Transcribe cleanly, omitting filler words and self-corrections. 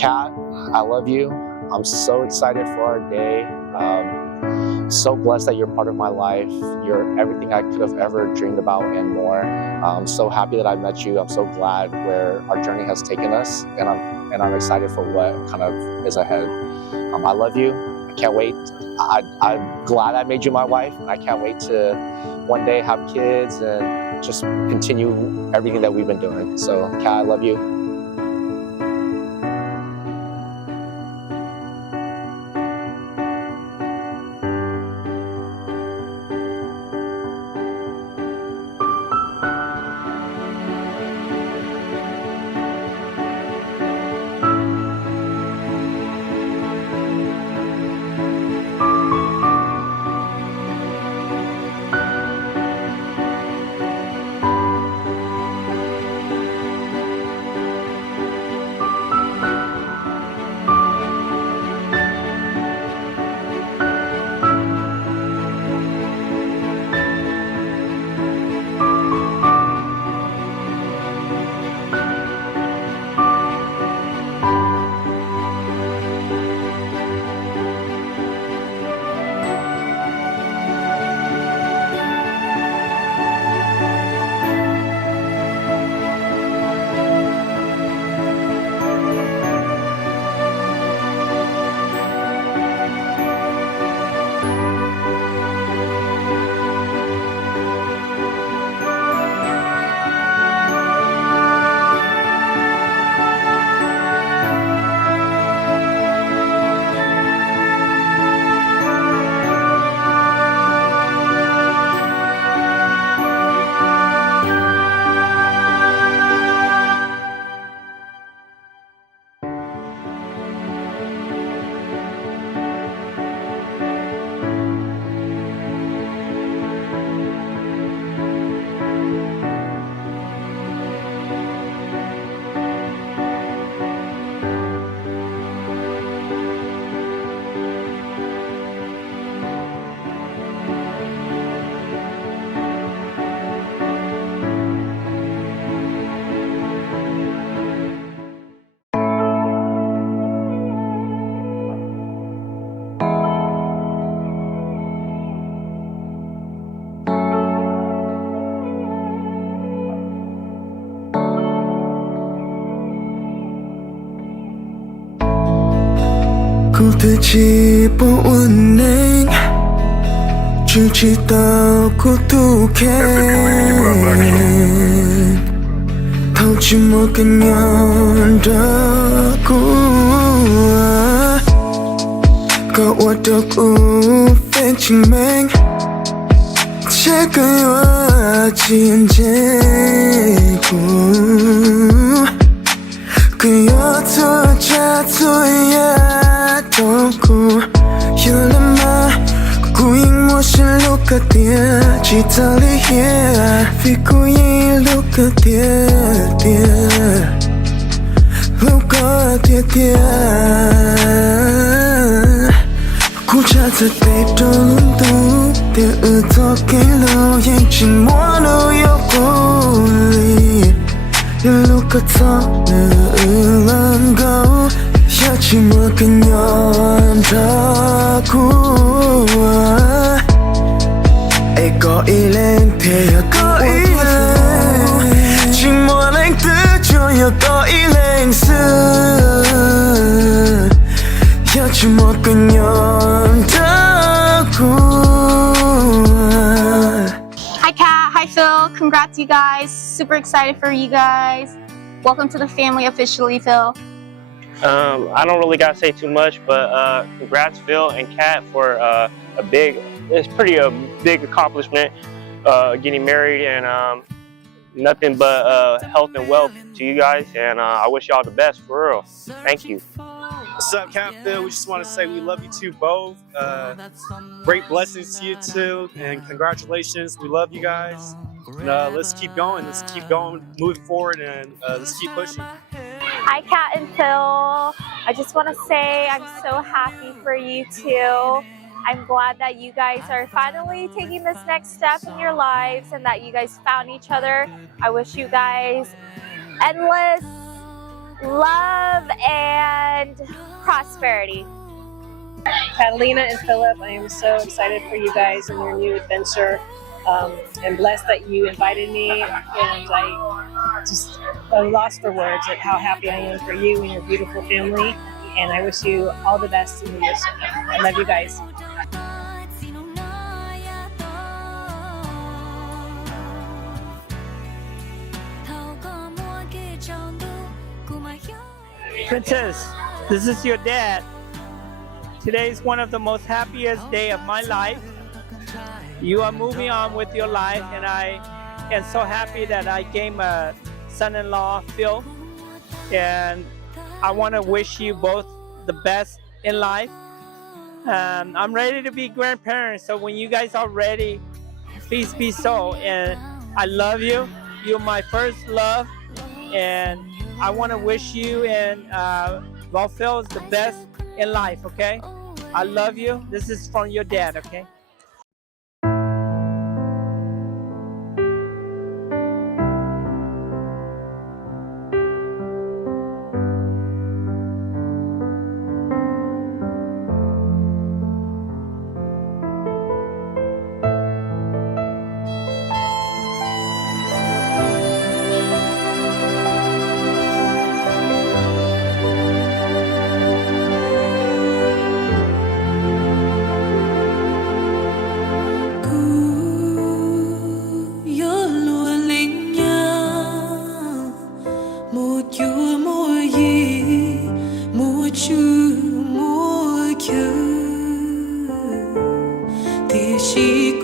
Kat, I love you. I'm so excited for our day. So blessed that you're part of my life. You're everything I could have ever dreamed about and more. I'm so happy that I met you. I'm so glad where our journey has taken us, and I'm excited for what kind of is ahead. I love you. I can't wait. I'm glad I made you my wife, and I can't wait to one day have kids and just continue everything that we've been doing. So, Kat, I love you. Cô tự chỉ bỏ uẩn anh Chứ chỉ tao cô tu khen Thao chỉ một cái nhọn đó cô Có ua đọc u phê chính mình Chế cây ua chiên chế cô Cây ua thua cha thua ya Don't go, you're the man. Going was a look at the Chitali here. Fikuyi look at the Look at the Kucha to take don't do the talking low. Yang chin one of your bully. You look at the long go. Ya chỉ mơ cái nhọn ra cua Ê có ý lên thì ya có ý lên Chỉ muốn anh tự cho ya có ý lên xưa Ya chỉ mơ cái nhọn ra cua Hi Kat, hi Phil, congrats you guys, super excited for you guys. Welcome to the family officially, Phil. I don't really gotta say too much, but congrats Phil and Kat for it's pretty big accomplishment, getting married, and nothing but health and wealth to you guys, and I wish y'all the best for real. Thank you. What's up, Kat, Phil? We just want to say we love you two both. Great blessings to you two, and congratulations. We love you guys. And, let's keep going. Let's keep going, moving forward, and let's keep pushing. Hi Kat and Phil. I just want to say I'm so happy for you two. I'm glad that you guys are finally taking this next step in your lives and that you guys found each other. I wish you guys endless love and prosperity. Katalina and Phillip, I am so excited for you guys and your new adventure. And blessed that you invited me, and I'm lost for words at how happy I am for you and your beautiful family, and I wish you all the best in the years to come. I love you guys. Princess, this is your dad. Today is one of the most happiest day of my life. You are moving on with your life, and I am so happy that I came a son-in-law, Phil. And I want to wish you both the best in life. I'm ready to be grandparents, so when you guys are ready, please be so. And I love you. You're my first love, and I want to wish you and Phil the best in life, okay? I love you. This is from your dad, okay? She